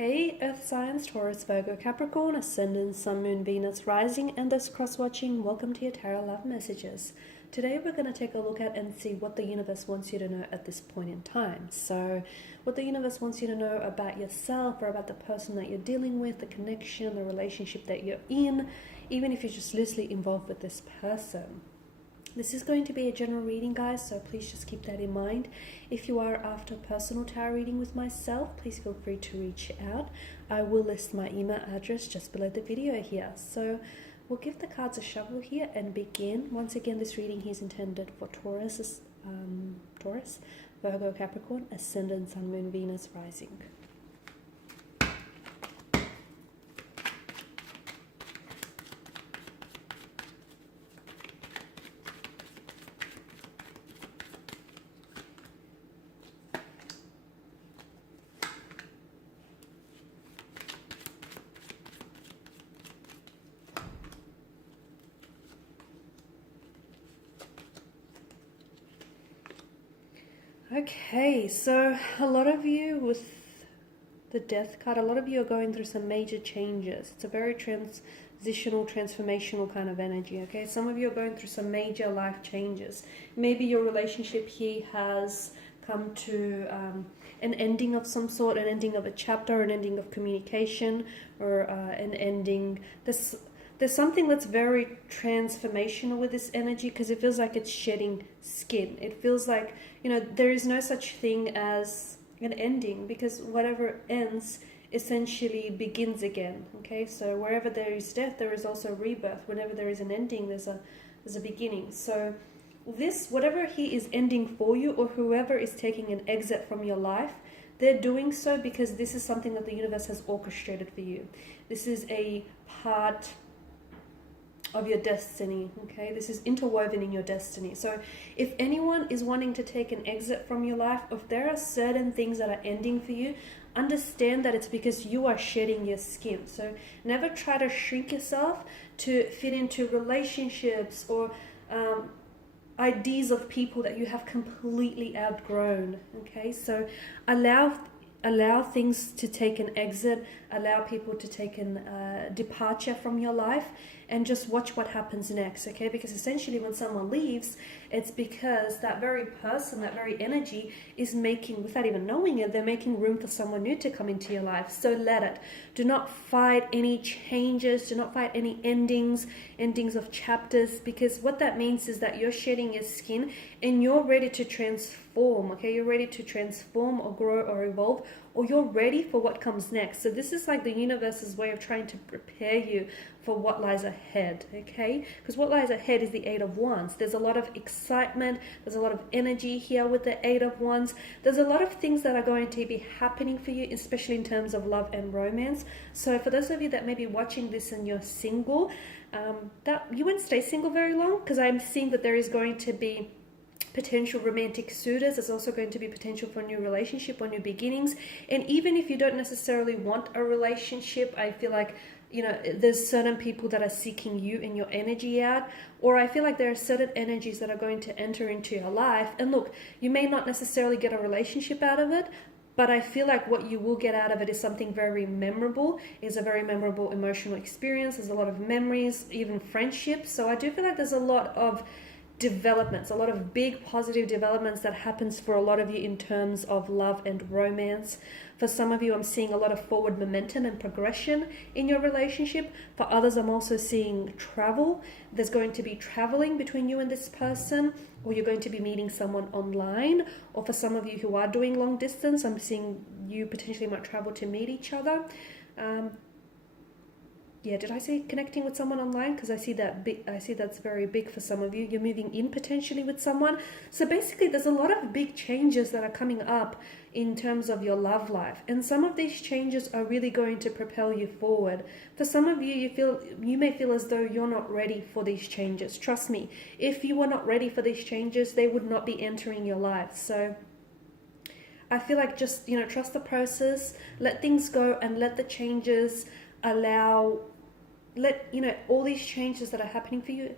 Okay, Earth signs, Taurus, Virgo, Capricorn, Ascendant, Sun, Moon, Venus, Rising, and those cross-watching, welcome to your Tarot Love Messages. Today we're going to take a look at and see what the universe wants you to know at this point in time. So, what the universe wants you to know about yourself or about the person that you're dealing with, the connection, the relationship that you're in, even if you're just loosely involved with this person. This is going to be a general reading, guys, so please just keep that in mind. If you are after a personal tarot reading with myself, please feel free to reach out. I will list my email address just below the video here. So we'll give the cards a shuffle here and begin. Once again, this reading is intended for Taurus, Virgo, Capricorn, Ascendant, Sun, Moon, Venus, Rising. Okay, so a lot of you with the Death card, a lot of you are going through some major changes. It's a very transitional, transformational kind of energy, okay? Some of you are going through some major life changes. Maybe your relationship here has come to an ending of some sort, an ending of a chapter, an ending of communication, or an ending. There's something that's very transformational with this energy because it feels like it's shedding skin. It feels like, there is no such thing as an ending because whatever ends essentially begins again. Okay, so wherever there is death, there is also rebirth. Whenever there is an ending, there's a beginning. So this, whatever he is ending for you or whoever is taking an exit from your life, they're doing so because this is something that the universe has orchestrated for you. This is a part of your destiny, okay? This is interwoven in your destiny. So if anyone is wanting to take an exit from your life, if there are certain things that are ending for you, understand that it's because you are shedding your skin. So never try to shrink yourself to fit into relationships or ideas of people that you have completely outgrown, okay? So allow things to take an exit, allow people to take an departure from your life, and just watch what happens next, okay? Because essentially when someone leaves, it's because that very person, that very energy is making, without even knowing it, they're making room for someone new to come into your life. So let it. Do not fight any changes, do not fight any endings of chapters, because what that means is that you're shedding your skin and you're ready to transform, okay? You're ready to transform or grow or evolve, or you're ready for what comes next. So this is like the universe's way of trying to prepare you for what lies ahead, okay? Because what lies ahead is the Eight of Wands. There's a lot of excitement, there's a lot of energy here with the Eight of Wands. There's a lot of things that are going to be happening for you, especially in terms of love and romance. So for those of you that may be watching this and you're single, that you won't stay single very long, because I'm seeing that there is going to be potential romantic suitors. There's also going to be potential for a new relationship or new beginnings. And even if you don't necessarily want a relationship, I feel like, there's certain people that are seeking you and your energy out, or I feel like there are certain energies that are going to enter into your life. And look, you may not necessarily get a relationship out of it, but I feel like what you will get out of it is something very memorable. It's a very memorable emotional experience. There's a lot of memories, even friendships. So I do feel like there's a lot of developments, a lot of big positive developments that happens for a lot of you in terms of love and romance. For some of you, I'm seeing a lot of forward momentum and progression in your relationship. For others, I'm also seeing travel. There's going to be traveling between you and this person, or you're going to be meeting someone online. Or for some of you who are doing long distance, I'm seeing you potentially might travel to meet each other. Yeah, did I say connecting with someone online? Because I see that's very big for some of you. You're moving in potentially with someone. So basically, there's a lot of big changes that are coming up in terms of your love life. And some of these changes are really going to propel you forward. For some of you, you may feel as though you're not ready for these changes. Trust me, if you were not ready for these changes, they would not be entering your life. So I feel like just, trust the process, let things go and let the changes all these changes that are happening for you,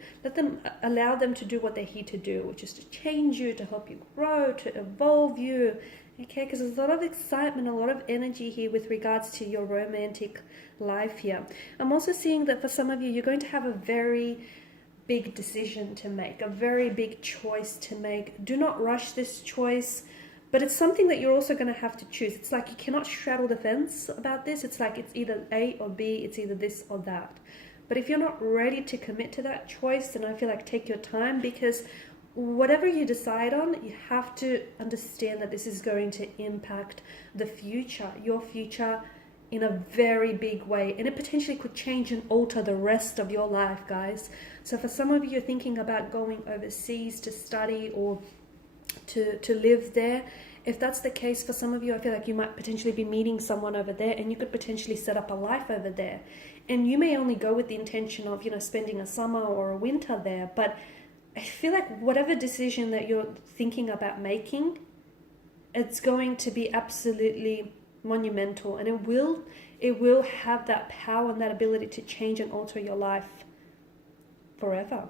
allow them to do what they're here to do, which is to change you, to help you grow, to evolve you, Okay, because there's a lot of excitement, a lot of energy here with regards to your romantic life here. I'm also seeing that for some of you, you're going to have a very big decision to make, a very big choice to make. Do not rush this choice, but it's something that you're also going to have to choose. It's like you cannot straddle the fence about this. It's like it's either A or B, it's either this or that. But if you're not ready to commit to that choice, then I feel like take your time, because whatever you decide on, you have to understand that this is going to impact the future, your future, in a very big way, and it potentially could change and alter the rest of your life, guys. So for some of you, you're thinking about going overseas to study or to live there. If that's the case, for some of you, I feel like you might potentially be meeting someone over there, and you could potentially set up a life over there. And you may only go with the intention of, spending a summer or a winter there, but I feel like whatever decision that you're thinking about making, it's going to be absolutely monumental, and it will have that power and that ability to change and alter your life forever.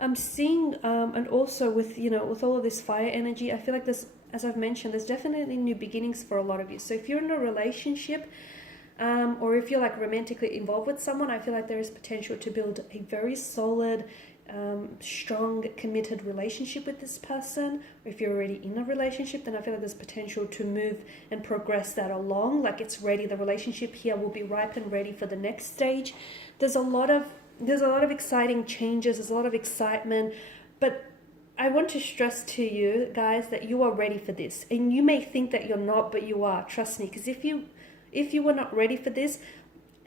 I'm seeing, and also with all of this fire energy, I feel like there's, as I've mentioned, there's definitely new beginnings for a lot of you. So if you're in a relationship, or if you're like romantically involved with someone, I feel like there is potential to build a very solid, strong, committed relationship with this person. Or if you're already in a relationship, then I feel like there's potential to move and progress that along. Like it's ready. The relationship here will be ripe and ready for the next stage. There's a lot of exciting changes. There's a lot of excitement, but I want to stress to you guys that you are ready for this. And you may think that you're not, but you are. Trust me, because if you were not ready for this,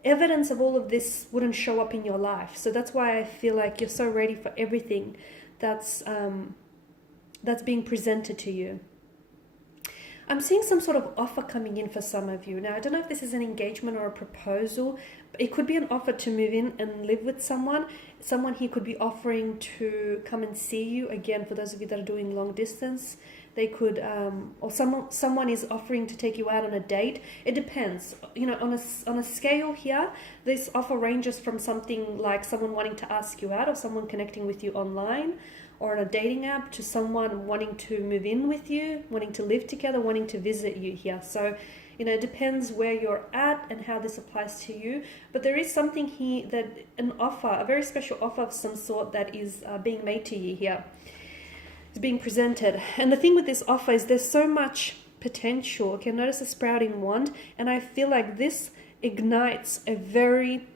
evidence of all of this wouldn't show up in your life. So that's why I feel like you're so ready for everything that's being presented to you. I'm seeing some sort of offer coming in for some of you. Now, I don't know if this is an engagement or a proposal. It could be an offer to move in and live with someone. Someone here could be offering to come and see you. Again, for those of you that are doing long distance, they could, or someone is offering to take you out on a date. It depends. On a scale here, this offer ranges from something like someone wanting to ask you out, or someone connecting with you online, or on a dating app, to someone wanting to move in with you, wanting to live together, wanting to visit you here. So, it depends where you're at and how this applies to you. But there is something here, that an offer, a very special offer of some sort, that is being made to you here. It's being presented. And the thing with this offer is there's so much potential. Okay, notice the sprouting wand, and I feel like this ignites a very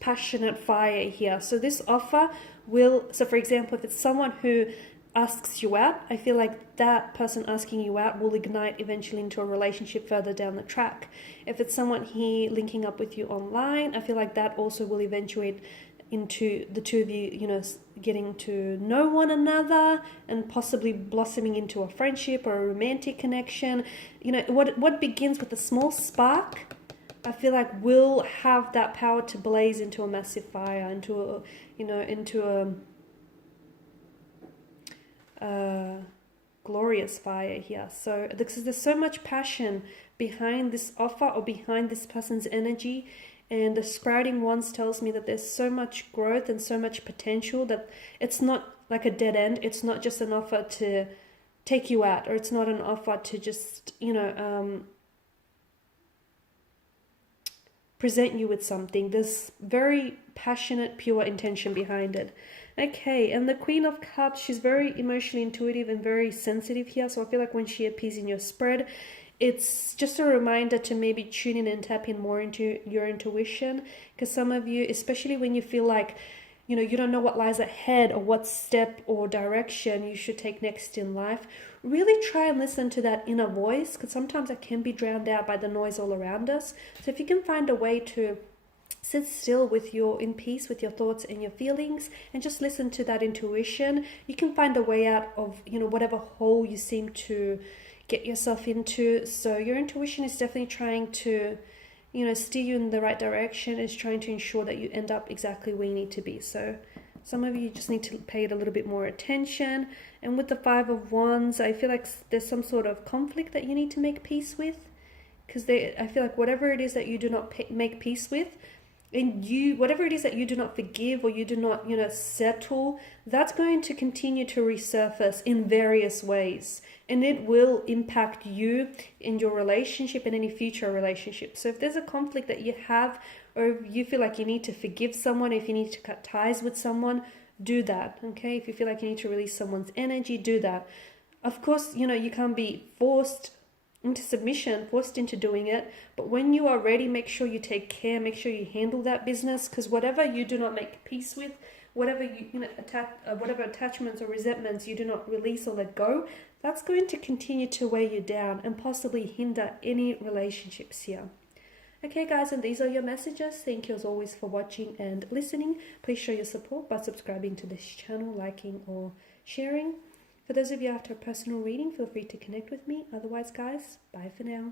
passionate fire here. So this offer so for example, if it's someone who asks you out, I feel like that person asking you out will ignite eventually into a relationship further down the track. If it's someone here linking up with you online, I feel like that also will eventuate into the two of you, getting to know one another and possibly blossoming into a friendship or a romantic connection. What begins with a small spark, I feel like will have that power to blaze into a massive fire, into a glorious fire here. So because there's so much passion behind this offer, or behind this person's energy, and the sprouting wands tells me that there's so much growth and so much potential that it's not like a dead end. It's not just an offer to take you out, or it's not an offer to just present you with something. There's very passionate, pure intention behind it. Okay, and the Queen of Cups, she's very emotionally intuitive and very sensitive here. So I feel like when she appears in your spread, it's just a reminder to maybe tune in and tap in more into your intuition. Because some of you, especially when you feel like, you don't know what lies ahead, or what step or direction you should take next in life, really try and listen to that inner voice, because sometimes it can be drowned out by the noise all around us. So if you can find a way to sit still in peace with your thoughts and your feelings, and just listen to that intuition, you can find a way out of, whatever hole you seem to get yourself into. So your intuition is definitely trying to, steer you in the right direction, is trying to ensure that you end up exactly where you need to be. So some of you just need to pay it a little bit more attention. And with the Five of Wands, I feel like there's some sort of conflict that you need to make peace with, because I feel like whatever it is that you do not make peace with, and you, whatever it is that you do not forgive or you do not, settle, that's going to continue to resurface in various ways, and it will impact you in your relationship and any future relationships. So if there's a conflict that you have, or if you feel like you need to forgive someone, if you need to cut ties with someone, do that. Okay, if you feel like you need to release someone's energy, do that. Of course, you can't be forced into submission, forced into doing it, but when you are ready, make sure you take care, make sure you handle that business, because whatever you do not make peace with, whatever whatever attachments or resentments you do not release or let go, that's going to continue to weigh you down and possibly hinder any relationships here. Okay guys, and these are your messages. Thank you as always for watching and listening. Please show your support by subscribing to this channel, liking or sharing. For those of you after a personal reading, feel free to connect with me. Otherwise, guys, bye for now.